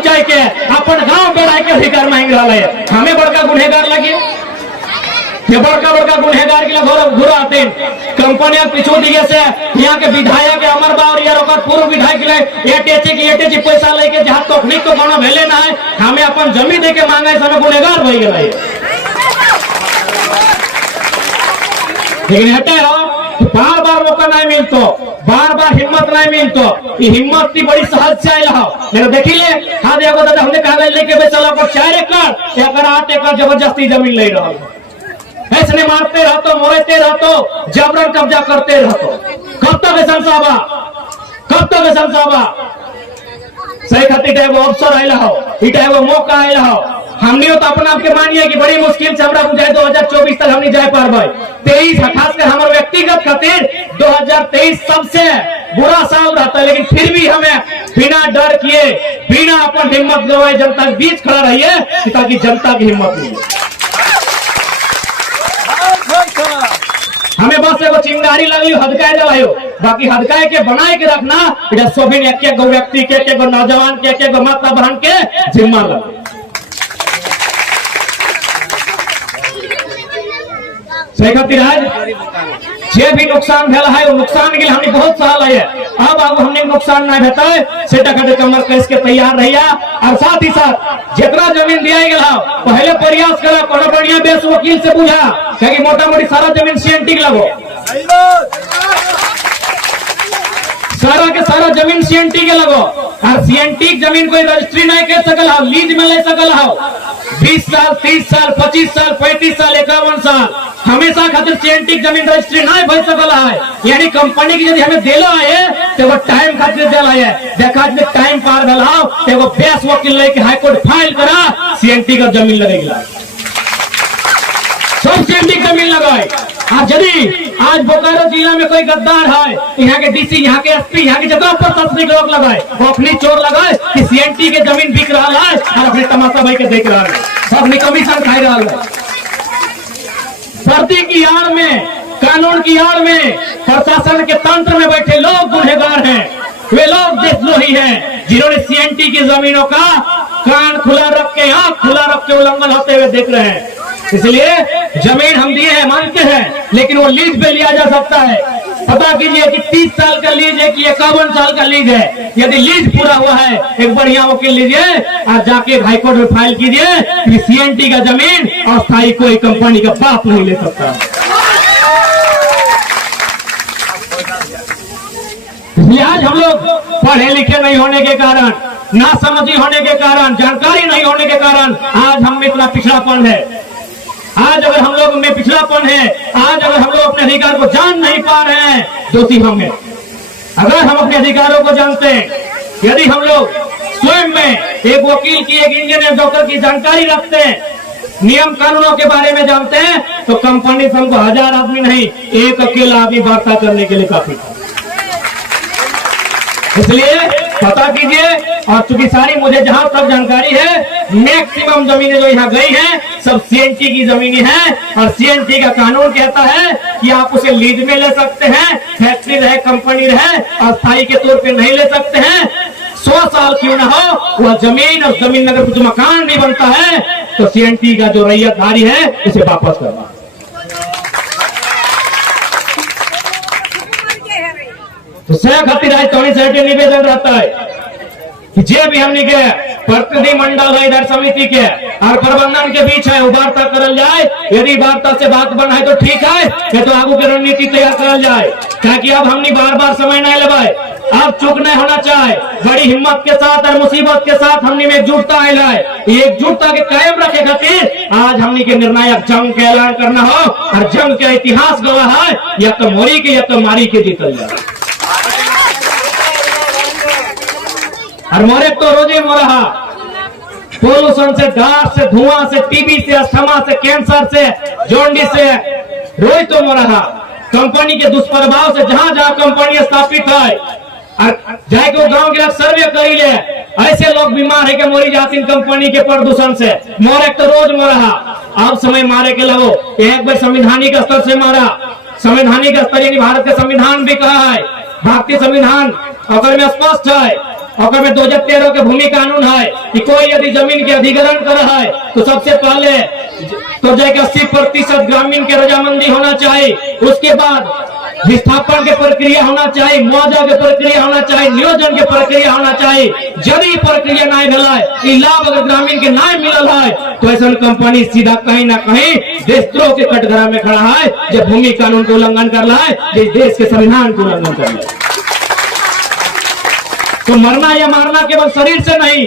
के अपन गांव बेड़ा के अधिकार मांग रहा है। हमें बड़का गुनहगार लगे, ये बड़का बड़का गुनहगार के लिए घुरा आते कंपनियां पिछू दिए से यहाँ के विधायक अमर बा और यार पूर्व विधायक के एटेची पैसा लेके जहाँ तकनीक तो गाना भेले ना है, हमें अपन जमीन दे के मांगा समय गुनहगार भई गए। लेकिन हटे हो बार बार मौका नहीं मिलतो, बार बार हिम्मत नहीं मिलतो, ये हिम्मत की बड़ी सहज से आयल हो। लेकिन देखिए हाँ देखो दादा हमने कागज लेके बेचला पर 4 एकड़ या 8 एकड़ जबरदस्ती जमीन ले रहा ऐसे मारते रहतो, मोरते रहतो, जबरन कब्जा करते रहतो। कब तक संसाबा, कब तक संसाबा? सही खातिर एगो अवसर आयल हो, इटा एगो मौका आयल हो। हमने तो अपना आपके मानिए कि बड़ी मुश्किल से हमरा बुझाए 2024 तक हमने जाए पारबे। 23 खासकर हमारे व्यक्तिगत खातिर 2023 सबसे बुरा साल रहता है, लेकिन फिर भी हमें बिना डर किए, बिना अपन हिम्मत गवाए जनता के बीच खड़ा रहिए ताकि जनता की हिम्मत मिले। हमें बस एगो चिंगारी लगली हदकाए जलायो, बाकी हदकाए के बनाए के रखना इधर सोभिन एक गो व्यक्ति के, एक गो नौजवान के, एक गो माता बहन के जिम्मा लगे। सही खातिर आज जे भी नुकसान भेला है वो नुकसान के लिए हमने बहुत सहल है। अब हमने नुकसान ना भेता है सेटा खातिर कमर कस के तैयार रहिया। और साथ ही साथ जितना जमीन दिया गया पहले प्रयास करा कोनो बढ़िया बेस वकील से बुझा, क्योंकि मोटा मोटी सारा जमीन सीएनटी लगो, सारा के सारा जमीन सीएनटी के लगो। और सीएनटी जमीन कोई रजिस्ट्री नहीं कर सकल हो, लीज में ले सकल हो। 20 साल 30 साल 25 साल 35 साल 51 साल हमेशा खातिर सीएनटी जमीन रजिस्ट्री नहीं भर सकल है। यानी कंपनी की यदि हमें दिलो है तो वो टाइम खातिर दिला है, देखा टाइम पार भेलाओ तो वो बेस वकील लेके हाईकोर्ट फाइल करा सीएनटी का जमीन लगेगा, सब सीएनटी जमीन लगाए। और यदि आज बोकारो जिला में कोई गद्दार है, यहाँ के डीसी, यहाँ के एसपी, यहाँ के जगह पर प्रशासनिक लोग लगाए, वो अपनी चोर लगाए कि सीएनटी के जमीन बिक रहा है और अपने तमाशा भाई के देख रहा है, अपनी कमीशन खाई रहा है। भर्ती की आड़ में, कानून की आड़ में, प्रशासन के तंत्र में बैठे लोग गुनहगार हैं। वे लोग देशद्रोही हैं जिन्होंने सीएनटी की जमीनों का कान खुला रख के, आंख खुला रख के उल्लंघन होते हुए देख रहे हैं। इसलिए जमीन हम दिए हैं, मानते हैं, लेकिन वो लीज पे लिया जा सकता है। पता कीजिए कि 30 साल का लीज है कि 51 साल का लीज है। यदि लीज पूरा हुआ है एक बढ़िया वकील लीजिए और जाके हाईकोर्ट में फाइल कीजिए कि सीएनटी का जमीन अस्थायी कोई कंपनी का बाप नहीं ले सकता। इसलिए आज हम लोग पढ़े लिखे नहीं होने के कारण, ना समझी होने के कारण, जानकारी नहीं होने के कारण आज हम में इतना पिछड़ापन है। आज अगर हम लोग में पिछड़ापन है, आज अगर हम लोग अपने अधिकार को जान नहीं पा रहे हैं, दोषी हम हैं। अगर हम अपने अधिकारों को जानते हैं, यदि हम लोग स्वयं में एक वकील की, एक इंजीनियर, डॉक्टर की जानकारी रखते हैं, नियम कानूनों के बारे में जानते हैं, तो कंपनी से हमको 1000 आदमी नहीं, एक अकेला आदमी वार्ता करने के लिए काफी था। इसलिए पता कीजिए। और चूंकि सारी मुझे जहां तक जानकारी है, मैक्सिमम जमीनें जो यहाँ गई हैं सब सीएनटी की जमीनें हैं। और सीएनटी का कानून कहता है कि आप उसे लीज में ले सकते हैं, फैक्ट्री रहे, कंपनी रहे, अस्थायी के तौर पे नहीं ले सकते हैं। 100 साल क्यों ना हो वह जमीन, और जमीन अगर कुछ मकान भी बनता है तो सीएनटी का जो रैयतधारी है उसे वापस करना। तो सह खातिर आज तोनी से निवेदन रहता है कि जे भी हमने के प्रतिनिधि मंडल है इधर समिति के और प्रबंधन के बीच है वो वार्ता करल जाए। यदि वार्ता से बात बना है तो ठीक है, नहीं तो आगू की रणनीति तैयार करल जाए। ताकि अब हमने बार बार समय नहीं लेवाए, अब चूक नहीं होना चाहे। बड़ी हिम्मत के साथ और मुसीबत के साथ हमने में एकजुटता है, एकजुटता के कायम रखे खातिर आज हमने के निर्णायक जंग के ऐलान करना हो। और जंग के इतिहास गवाह है, या तो मोरी के या तो मारी के जीतल जाए। और मोरे तो रोजे मोरहा पोल्यूशन से, डास्ट से, धुआं से, टीबी से, अस्थमा से, कैंसर से, जॉन्डिस से रोज तो मोरहा। कंपनी के दुष्प्रभाव से जहां जहां कंपनी स्थापित है और जाके गांव के सर्वे करी ले, ऐसे लोग बीमार है कि मोरी जाती कंपनी के प्रदूषण से। मोरे तो रोज मोरहा। अब समय मारे के लगो, एक बार संवैधानिक स्तर से मारा। संवैधानिक स्तर यानी भारत का संविधान भी कहा है, भारतीय संविधान अगर में स्पष्ट है और में 2013 के भूमि कानून है कि कोई यदि जमीन के अधिग्रहण कर रहा है तो सबसे पहले तो जाके 80% ग्रामीण के रजामंदी होना चाहिए, उसके बाद विस्थापन के प्रक्रिया होना चाहिए, मुआवजा के प्रक्रिया होना चाहिए, नियोजन के प्रक्रिया होना चाहिए। यदि प्रक्रिया नहीं मिला, लाभ अगर ग्रामीण के नहीं मिलल है तो ऐसा कंपनी सीधा कहीं ना कहीं देशद्रोह के कटघरा में खड़ा है, जो भूमि कानून को उल्लंघन कर रहा है, जो देश के संविधान को उल्लंघन कर रहा है। तो मरना या मारना केवल शरीर से नहीं,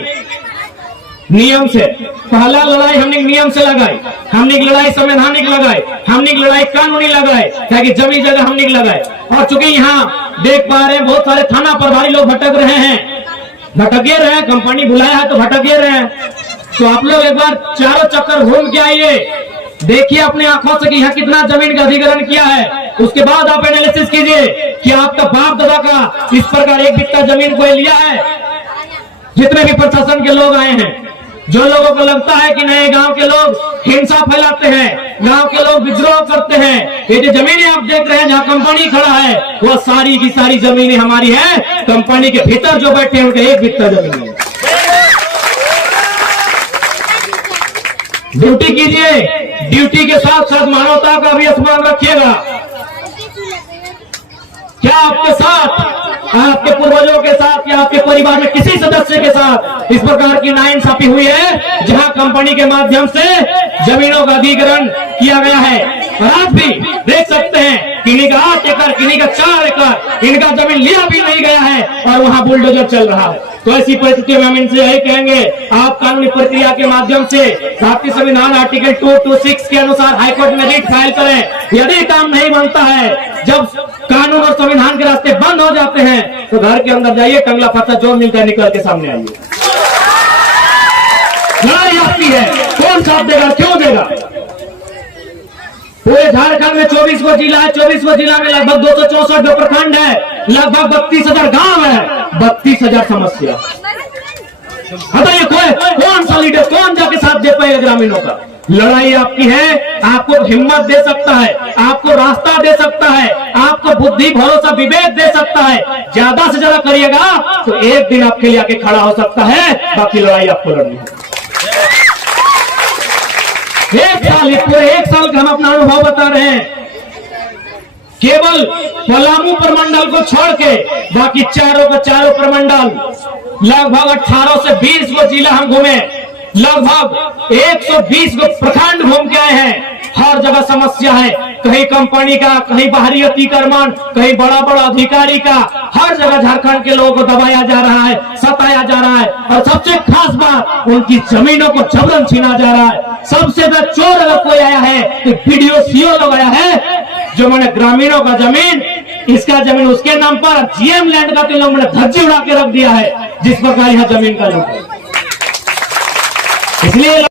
नियम से। पहला लड़ाई हमने नियम से लगाई, हमने लड़ाई संवैधानिक लगाई, हमने लड़ाई कानूनी लगाई, ताकि जमीन जगह हमने लगाई। और चूंकि यहाँ देख पा रहे हैं बहुत सारे थाना प्रभारी लोग भटक रहे हैं, भटके रहे हैं, कंपनी बुलाया है तो भटके रहे हैं। तो आप लोग एक बार चारों चक्कर घूम के आइए, देखिए अपने आंखों से कि यहाँ कितना जमीन का अधिग्रहण किया है। उसके बाद आप एनालिसिस कीजिए कि आपका बाप दादा का इस प्रकार एक बित्ता जमीन कोई लिया है। जितने भी प्रशासन के लोग आए हैं, जो लोगों को लगता है कि नए गांव के लोग हिंसा फैलाते हैं, गांव के लोग विद्रोह करते हैं, ये जो जमीनें आप देख रहे हैं जहां कंपनी खड़ा है, वो सारी की सारी जमीनें हमारी है। कंपनी के भीतर जो बैठे हैं उनके एक बित्ता जमीन है। ड्यूटी कीजिए, ड्यूटी के साथ साथ मानवता का भी स्मरण रखिएगा। क्या आपके साथ, आपके पूर्वजों के साथ या आपके परिवार में किसी सदस्य के साथ इस प्रकार की नाइंसाफी हुई है, जहां कंपनी के माध्यम से जमीनों का अधिग्रहण किया गया है? और आप भी देख सकते हैं, किन्हीं का 8 एकड़, किन्हीं का 4 एकड़, इनका जमीन लिया भी नहीं गया है और वहां बुलडोजर चल रहा है। तो ऐसी परिस्थिति में हम इनसे यही कहेंगे, आप कानूनी प्रक्रिया के माध्यम से भारतीय संविधान आर्टिकल 226 के अनुसार हाईकोर्ट में रिट फाइल करें। यदि काम नहीं बनता है, जब कानून और संविधान के रास्ते बंद हो जाते हैं, तो घर के अंदर जाइए, टंगला फंसा जो मिलता है निकल के सामने आइए। लड़ाई आपकी है, कौन साथ देगा, क्यों देगा? पूरे झारखंड में 24 गो जिला है, 24 गो जिला में लगभग 264 प्रखंड है, लगभग 32,000 गांव है, 32,000 समस्या। बताइए कौन सा लीडर, कौन जाके साथ दे पाएगा ग्रामीणों का? लड़ाई आपकी है, आपको हिम्मत दे सकता है, आपको रास्ता दे सकता है, आपको बुद्धि, भरोसा, विवेक दे सकता है। ज्यादा से ज्यादा करिएगा तो एक दिन आपके लिए आके खड़ा हो सकता है, बाकी लड़ाई आपको लड़नी है। एक साल, पूरे एक साल का हम अपना अनुभव बता रहे हैं। केवल पलामू प्रमंडल को छोड़ के बाकी चारों का चारों प्रमंडल, लगभग 18 से 20 गो जिला हम घूमे, लगभग 120 गो प्रखंड घूम के आए हैं। हर जगह समस्या है, कहीं कंपनी का, कहीं बाहरी अतिक्रमण, कहीं बड़ा बड़ा अधिकारी का। हर जगह झारखंड के लोगों को दबाया जा रहा है, सताया जा रहा है, और सबसे खास बात, उनकी जमीनों को जबरन छीना जा रहा है। सबसे बड़ा चोर अगर कोई आया है तो वीडियो सीओ लोग आया है, जो मैंने ग्रामीणों का जमीन, इसका जमीन उसके नाम पर, जीएम लैंड का तो लोग मैंने धज्जी उड़ा के रख दिया है, जिस प्रकार यहाँ जमीन का लोग है। इसलिए